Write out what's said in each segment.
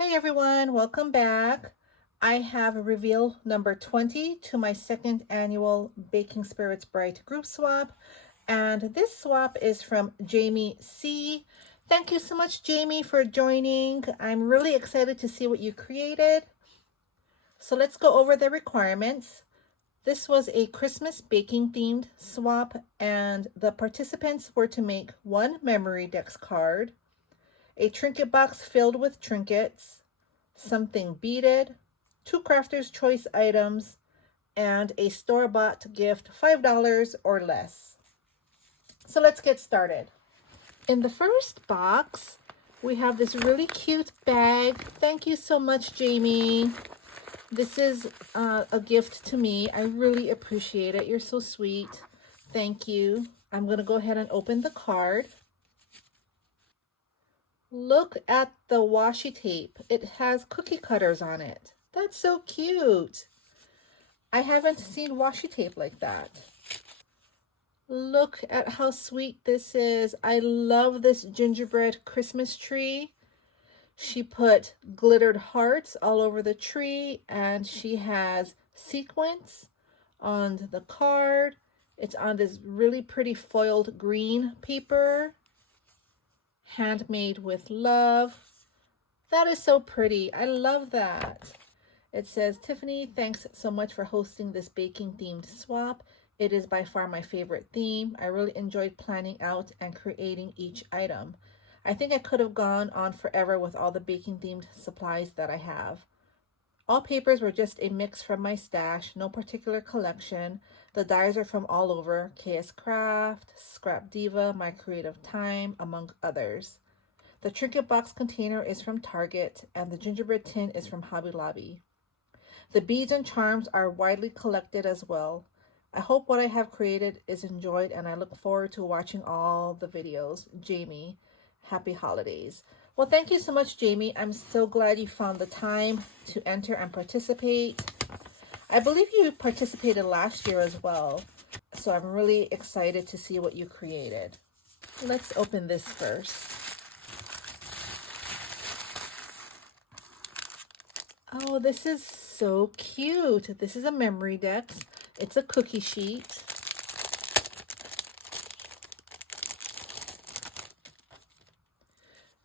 Hey everyone, welcome back. I have a reveal number 20 to my second annual Baking Spirits Bright group swap. And this swap is from Jamie C. Thank you so much, Jamie, for joining. I'm really excited to see what you created. So let's go over the requirements. This was a Christmas baking themed swap, and the participants were to make one memory dex card, a trinket box filled with trinkets, something beaded, 2 Crafter's Choice items, and a store-bought gift, $5 or less. So let's get started. In the first box, we have this really cute bag. Thank you so much, Jamie. This is a gift to me. I really appreciate it. You're so sweet. Thank you. I'm going to go ahead and open the card. Look at the washi tape. It has cookie cutters on it. That's so cute. I haven't seen washi tape like that. Look at how sweet this is. I love this gingerbread Christmas tree. She put glittered hearts all over the tree, and she has sequins on the card. It's on this really pretty foiled green paper. Handmade with love. That is so pretty. I love that. It says, Tiffany, thanks so much for hosting this baking themed swap. It is by far my favorite theme. I really enjoyed planning out and creating each item. I think I could have gone on forever with all the baking themed supplies that I have. All papers were just a mix from my stash, no particular collection. The dies are from all over, KS Craft, Scrap Diva, My Creative Time, among others. The trinket box container is from Target, and the gingerbread tin is from Hobby Lobby. The beads and charms are widely collected as well. I hope what I have created is enjoyed, and I look forward to watching all the videos. Jamie, happy holidays. Well, thank you so much, Jamie. I'm so glad you found the time to enter and participate. I believe you participated last year as well, so I'm really excited to see what you created. Let's open this first. Oh, this is so cute. This is a memory dex. It's a cookie sheet.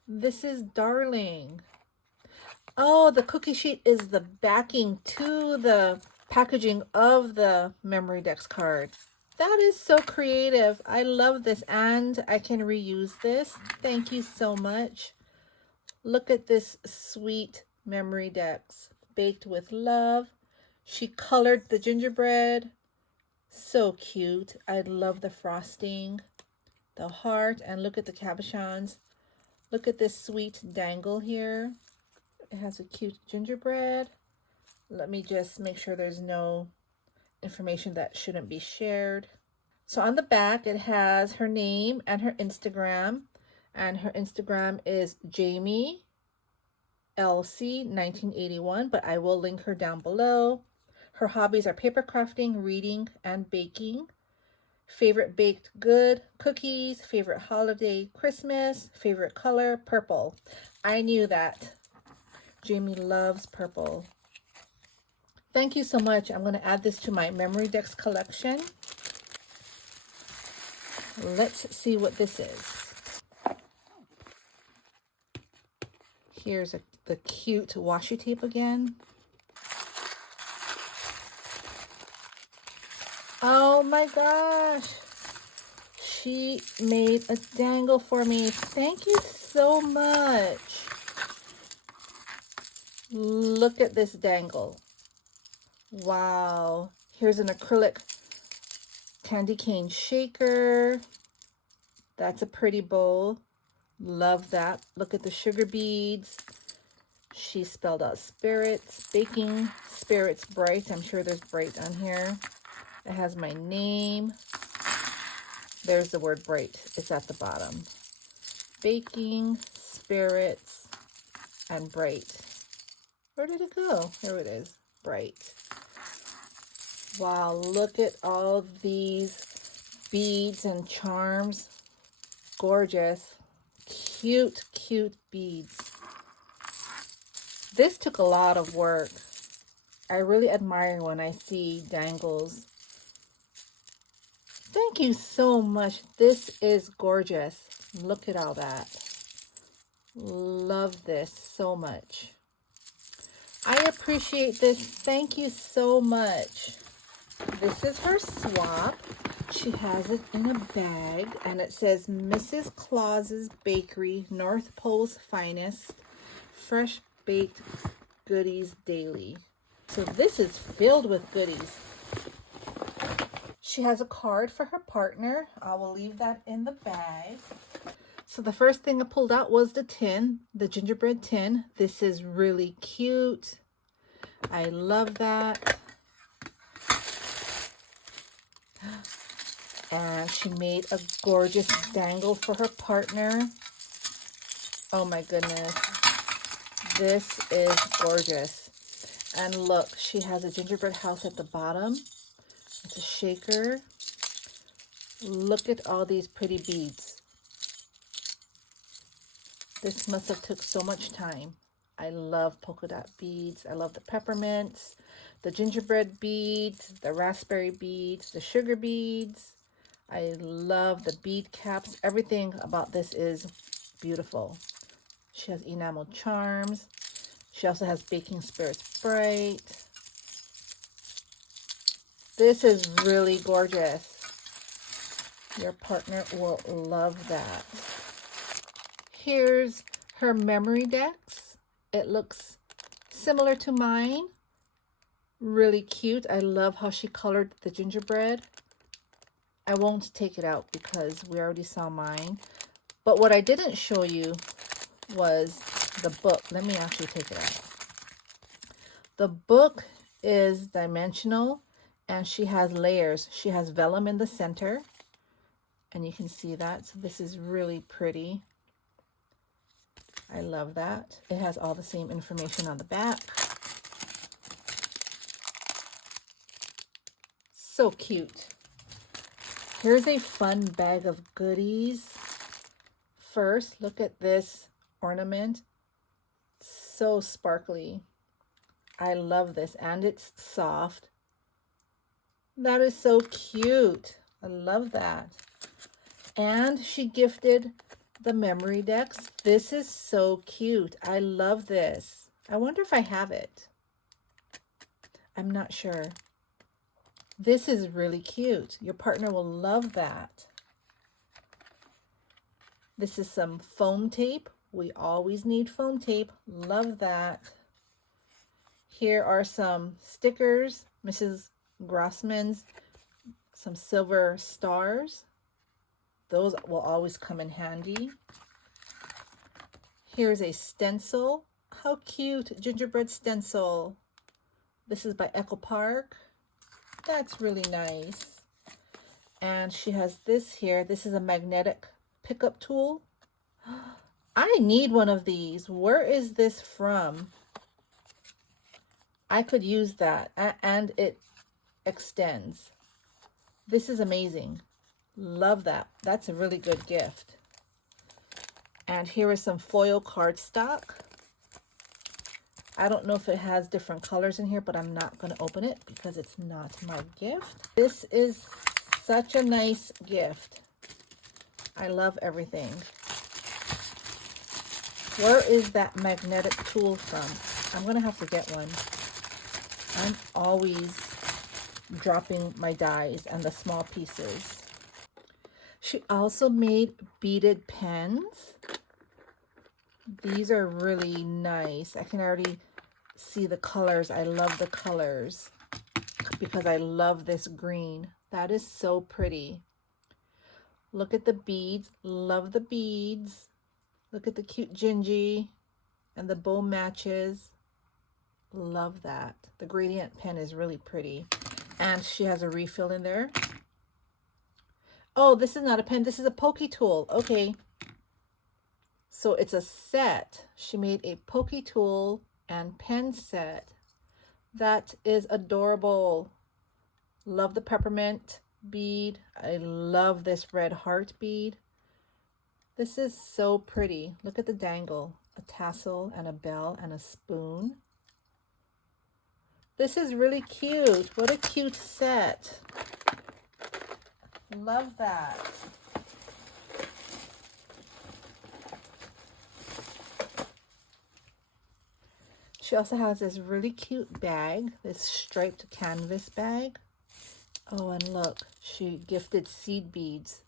This is darling. Oh, the cookie sheet is the backing to the packaging of the memory dex card. That is so creative. I love this, and I can reuse this. Thank you so much. Look at this sweet memory dex, baked with love. She colored the gingerbread. So cute. I love the frosting, the heart, and look at the cabochons. Look at this sweet dangle here. It has a cute gingerbread. Let me just make sure there's no information that shouldn't be shared. So on the back, it has her name and her Instagram. And her Instagram is jamielc1981, but I will link her down below. Her hobbies are paper crafting, reading, and baking. Favorite baked good, cookies. Favorite holiday, Christmas. Favorite color, purple. I knew that. Jamie loves purple. Thank you so much. I'm going to add this to my memory dex collection. Let's see what this is. Here's the cute washi tape again. Oh my gosh. She made a dangle for me. Thank you so much. Look at this dangle. Wow. Here's an acrylic candy cane shaker. That's a pretty bowl. Love that. Look at the sugar beads. She spelled out spirits, baking spirits bright. I'm sure there's bright on here. It has my name. There's the word bright. It's at the bottom. Baking spirits and bright. Where did it go? Here it is. Bright. Wow, look at all these beads and charms. Gorgeous. Cute, cute beads. This took a lot of work. I really admire when I see dangles. Thank you so much. This is gorgeous. Look at all that. Love this so much. I appreciate this. Thank you so much. This is her swap. She has it in a bag and it says Mrs. Claus's Bakery, North Pole's Finest, Fresh Baked Goodies Daily. So this is filled with goodies. She has a card for her partner. I will leave that in the bag. So the first thing I pulled out was the tin, the gingerbread tin. This is really cute. I love that. And she made a gorgeous dangle for her partner. Oh my goodness. This is gorgeous. And look, she has a gingerbread house at the bottom. It's a shaker. Look at all these pretty beads. This must have took so much time. I love polka dot beads. I love the peppermints, the gingerbread beads, the raspberry beads, the sugar beads. I love the bead caps. Everything about this is beautiful. She has enamel charms. She also has baking spirits bright. This is really gorgeous. Your partner will love that. Here's her memory decks. It looks similar to mine. Really cute. I love how she colored the gingerbread. I won't take it out because we already saw mine. But what I didn't show you was the book. Let me actually take it out. The book is dimensional and she has layers. She has vellum in the center and you can see that. So this is really pretty. I love that. It has all the same information on the back. So cute. Here's a fun bag of goodies. First, look at this ornament. So sparkly. I love this and it's soft. That is so cute. I love that. And she gifted the memory decks. This is so cute. I love this. I wonder if I have it. I'm not sure. This is really cute. Your partner will love that. This is some foam tape. We always need foam tape. Love that. Here are some stickers. Mrs. Grossman's, some silver stars. Those will always come in handy. Here's a stencil. How cute, gingerbread stencil. This is by Echo Park. That's really nice. And she has this here. This is a magnetic pickup tool. I need one of these. Where is this from? I could use that. And it extends. This is amazing. Love that. That's a really good gift. And here is some foil cardstock. I don't know if it has different colors in here, but I'm not going to open it because it's not my gift. This is such a nice gift. I love everything. Where is that magnetic tool from? I'm going to have to get one. I'm always dropping my dies and the small pieces. She also made beaded pens. These are really nice. I can already see the colors. I love the colors because I love this green. That is so pretty. Look at the beads. Love the beads. Look at the cute gingy and the bow matches. Love that. The gradient pen is really pretty. And she has a refill in there. Oh, this is not a pen. This is a pokey tool. Okay. So it's a set. She made a pokey tool and pen set. That is adorable. Love the peppermint bead. I love this red heart bead. This is so pretty. Look at the dangle. a tassel and a bell and a spoon. This is really cute. What a cute set. Love that. She also has this really cute bag, this striped canvas bag. Oh, and look, she gifted seed beads.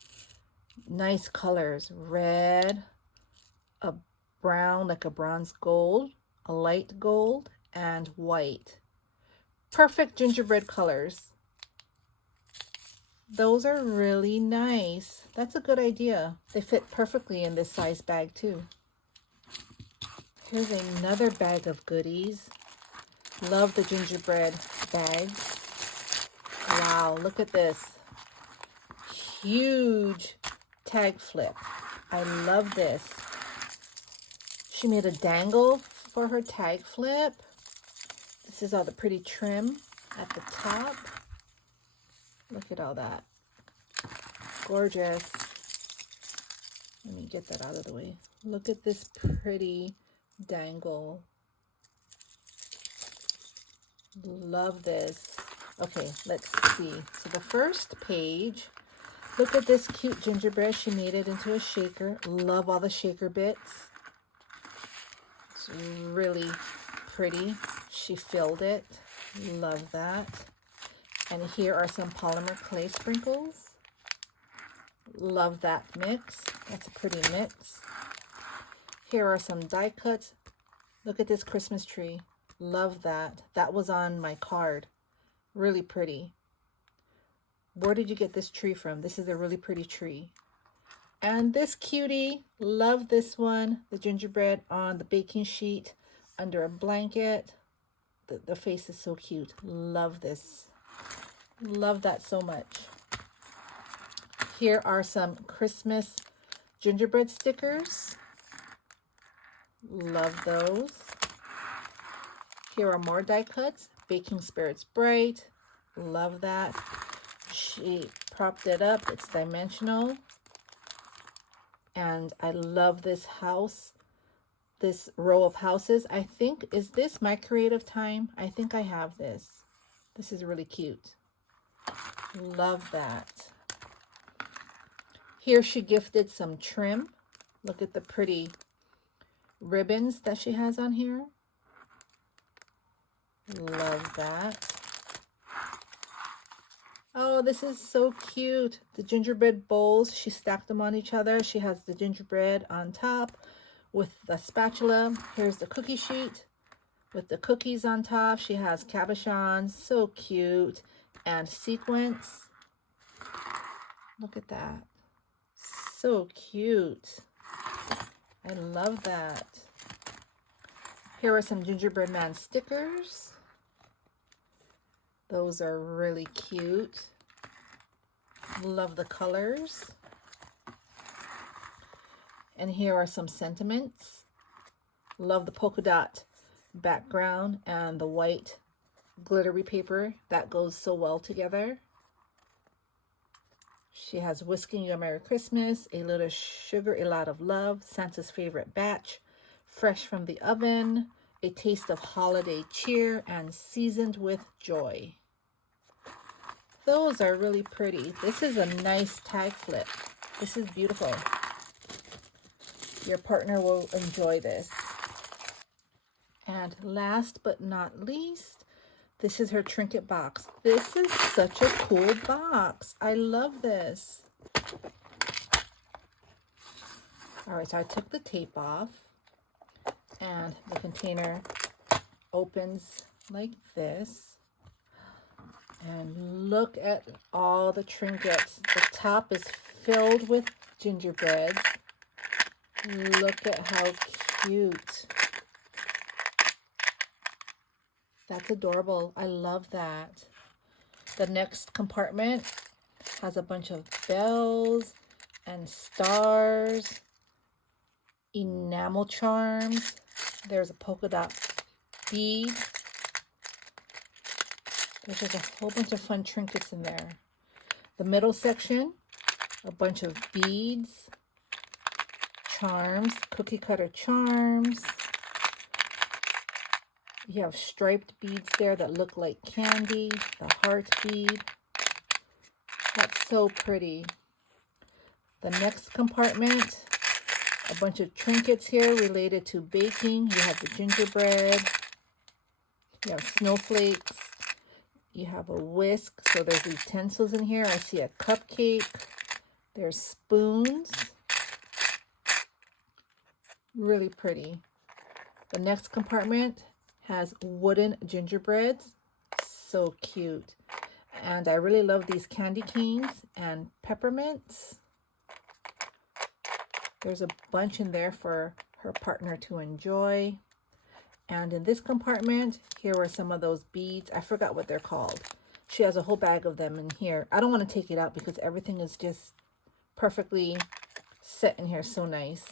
Nice colors, red, a brown, like a bronze gold, a light gold, and white. Perfect gingerbread colors. Those are really nice. That's a good idea. They fit perfectly in this size bag too. Here's another bag of goodies. Love the gingerbread bags. Wow, look at this. Huge tag flip. I love this. She made a dangle for her tag flip. This is all the pretty trim at the top. Look at all that. Gorgeous. Let me get that out of the way. Look at this pretty dangle. Love this. Okay, let's see. So the first page, look at this cute gingerbread. She made it into a shaker. Love all the shaker bits. It's really pretty. She filled it. Love that. And here are some polymer clay sprinkles. Love that mix. That's a pretty mix. Here are some die cuts. Look at this Christmas tree. Love that. That was on my card. Really pretty. Where did you get this tree from? This is a really pretty tree. And this cutie, love this one. The gingerbread on the baking sheet under a blanket. The face is so cute. Love this. Love that so much. Here are some Christmas gingerbread stickers. Love those. Here are more die cuts. Baking Spirits Bright. Love that. She propped it up. It's dimensional. And I love this house. This row of houses. I think, is this my creative time? I think I have this. This is really cute. Love that. Here she gifted some trim. Look at the pretty ribbons that she has on here. Love that. Oh, this is so cute. The gingerbread bowls, she stacked them on each other. She has the gingerbread on top with the spatula. Here's the cookie sheet with the cookies on top. She has cabochons, so cute, and sequins. Look at that. So cute. I love that. Here are some gingerbread man stickers. Those are really cute. Love the colors. And here are some sentiments. Love the polka dot background and the white glittery paper. That goes so well together. She has Whisking You a Merry Christmas, A Little Sugar, A Lot of Love, Santa's Favorite Batch, Fresh from the Oven, A Taste of Holiday Cheer, and Seasoned with Joy. Those are really pretty. This is a nice tag flip. This is beautiful. Your partner will enjoy this. And last but not least, this is her trinket box. This is such a cool box. I love this. All right, so I took the tape off and the container opens like this. And look at all the trinkets. The top is filled with gingerbreads. Look at how cute. That's adorable. I love that. The next compartment has a bunch of bells and stars, enamel charms. There's a polka dot bead. There's just a whole bunch of fun trinkets in there. The middle section, a bunch of beads, charms, cookie cutter charms. You have striped beads there that look like candy, the heart bead. That's so pretty. The next compartment, a bunch of trinkets here related to baking. You have the gingerbread, you have snowflakes, you have a whisk, so there's utensils in here. I see a cupcake, there's spoons, really pretty. The next compartment has wooden gingerbreads, so cute. And I really love these candy canes and peppermints. There's a bunch in there for her partner to enjoy. And in this compartment, here are some of those beads. I forgot what they're called. She has a whole bag of them in here. I don't want to take it out because everything is just perfectly set in here, so nice.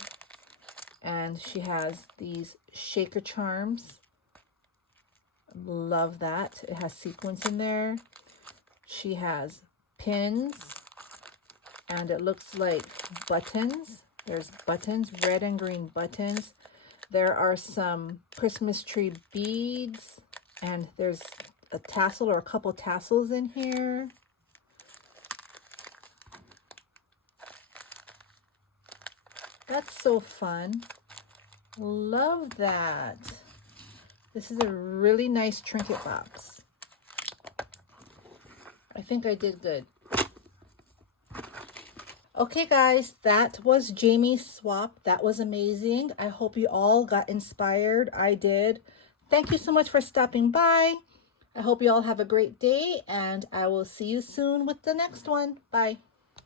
And she has these shaker charms. Love that. It has sequins in there. She has pins, and it looks like buttons. There's buttons, red and green buttons. There are some Christmas tree beads, and there's a tassel or a couple tassels in here. That's so fun. Love that. This is a really nice trinket box. I think I did good. Okay, guys, that was Jamie's swap. That was amazing. I hope you all got inspired. I did. Thank you so much for stopping by. I hope you all have a great day, and I will see you soon with the next one. Bye.